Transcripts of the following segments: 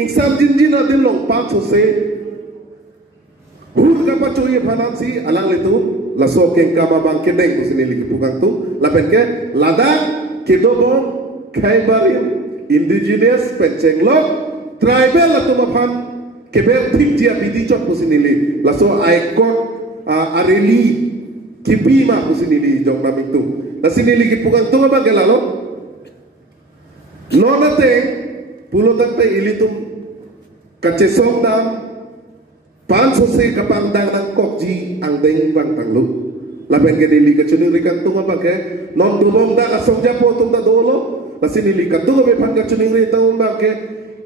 Insan jinjin adil long pak sose bur kapa cuy finansi alang itu laso kengka mabang kedeng kusini lagi pugang tu lapen ke Ladakh kedobong Khyber indigenous pencenglok tribal atau mapan keber tik dia bidi cok kusini li laso aikon areli kipi ma kusini li jong nam itu nasini lagi pugang tu apa gelalo nonate pulo tante ilitum kacesok dam pan sose kapang dang nang kokji ang deng bang tanglu lapen ke dili kacuni rikan tunga pake non dumong da asong japo tung da dolo nasini li katunga be pan kacuni ri tong pake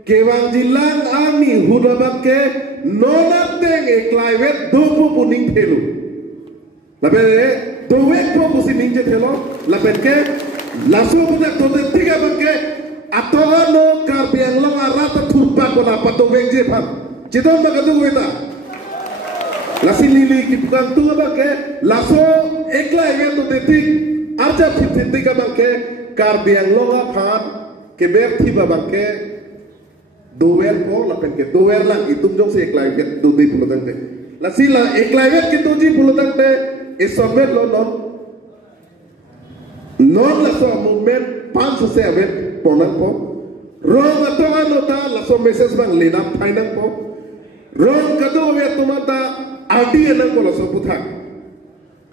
kewang jilang ani huda pake nonat deng e klaiwet dopo puning pelu lapen dowek po pusining je thelo lapen ke laso budak tode tiga pake atola no karbiang long arata turpa kona pato wengje pan cedon bagadu weta lasi lili kipukan tu abake laso ekla ya to detik arja fitinti ka bangke karbiang long pan keber thi babake dower ko lapen ke dower lang itum jong se ekla ya do di pulutan te lasi la ekla ya ke to ji pulutan te esomet lo non laso movement pan so se avet ponan po rong ato ano ta laso message bang lena painan po rong kado we tumata adi enan ko laso puthak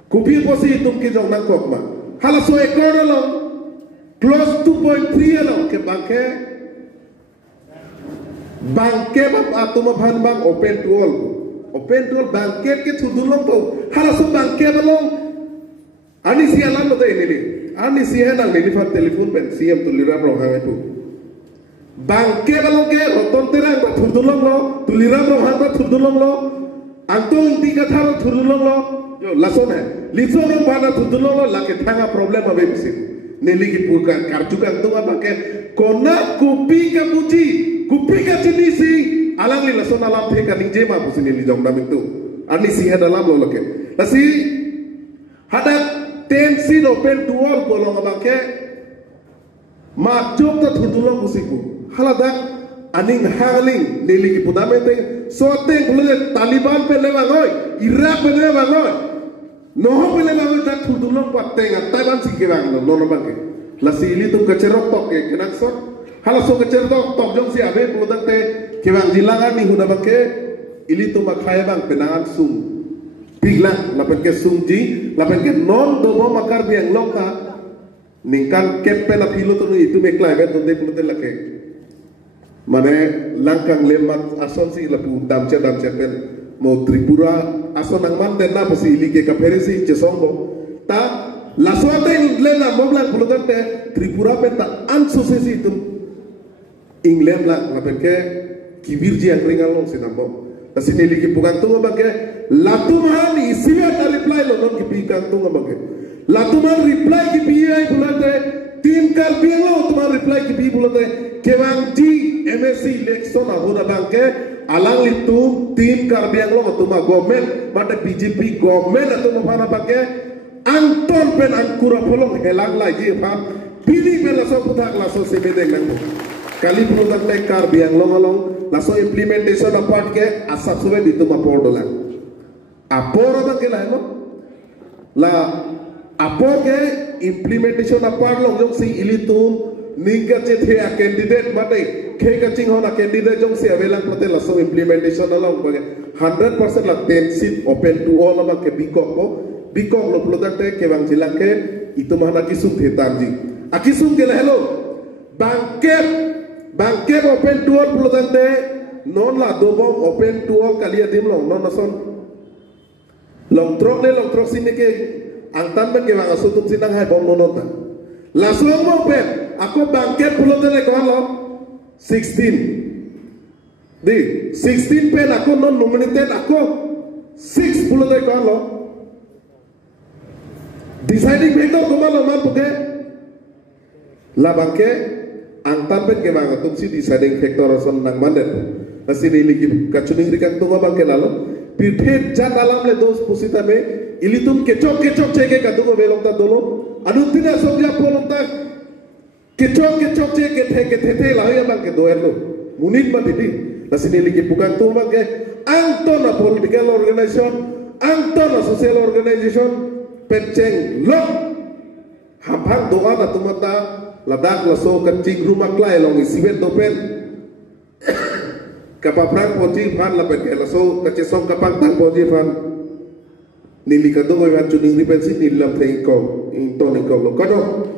kupi posi tum ki jong nang kokma halaso ekor lo close 2.3 lo ke bangke bap atuma bhan bang open to all bangke ke thudulong po halaso bangke balong ani sialan lo dei ni ani sihe nang ni fa telefon pen siam tulira rohang itu bangke balong ke roton terang ba thudulong lo tulira rohang ba thudulong lo antong ti katha lo thudulong lo yo lasone liso ro bana thudulong lo lake thanga problem abe bisi neli ki puka karjukan tu apa ke kona kupi ka puji kupi ka jinisi alang li lason alam the ka ninje ma busi neli jong dam itu ani sihe dalam lo lake lasi hada tensin open to all bolong abake ma jok ta thudulong musiku halada aning haling neli ki pudamente sote bule Taliban pe lewa goy Iraq pe lewa goy no pe lewa goy ta thudulong patte nga Taiwan sikhe bang no no bang la sili tum kacerok tok ke kenak so hala so kacerok tok jong si abe pudante ke bang dilanga ni huda bake ili tum makhaya bang penangan sum bigla lapen ke sumji lapen ke non do mo makar biang lokta ningkan kepe la pilo to itu meklai bet donde pulute lake mane langkang lemat ason si la pu damche pen mo Tripura ason nang man den na posi ili ke kaperisi chesongo ta la sote le la mobla pulute Tripura pe ta anso se si tum England la lapen ke kibirji ang ringalong sinambo kasi niliki pukan tunga bangke latuman isiya ta reply lo non ki pikan tunga bangke latuman reply ki pi bulate tin kar pi lo tuman reply ki pi bulate kewang ji MSc election ahoda bangke alang litu tin kar pi lo tuma government mate BJP government atuma phana bangke anton pen angkura polong helang lagi phan pili pen la so puthak la so sebede nang kali product tek kar biang long laso implementation apart ke asap sube ditu mapor dolang apor apa ke lah la apor ke implementation apart long jong si ilitu ningka che the a candidate mate ke ka ching hona candidate jong si avelang prote laso implementation long bage 100% la 10 seat open to all ama ke bikok lo product ke bang jilang ke itu mana kisum the tamji akisum ke hello bangke open to all pulutante non la dobom open to all kalia dim long non nason long trok sini ke angtan ben ke bang asutum sinang hai bom nonota la so mo pen ako bangke pulutante ko lo 16 di 16 pen ako non nominated ako 6 pulutante ko lo deciding factor ko malo man puke la bangke angtan pen ke bang tum si deciding factor son nang mandet asini ligi kachuning rikan tunga bang ke lalo pithe jat alam le dos pusita me ilitum kechok cheke kadungo belong ta dolo anutina sobja polong ta kechok cheke the la ya bang ke doerlo munit matidi la sinili ki pukan tu mage antona political organization antona social organization penceng lo hapang doa na tumata ladak la so kacing rumah klai long isiben dopen kapaprang poji fan la pen la so kacesong kapang tang poji fan nili ka do wa chuning ripensi nilam thei ko in toni ko lo kado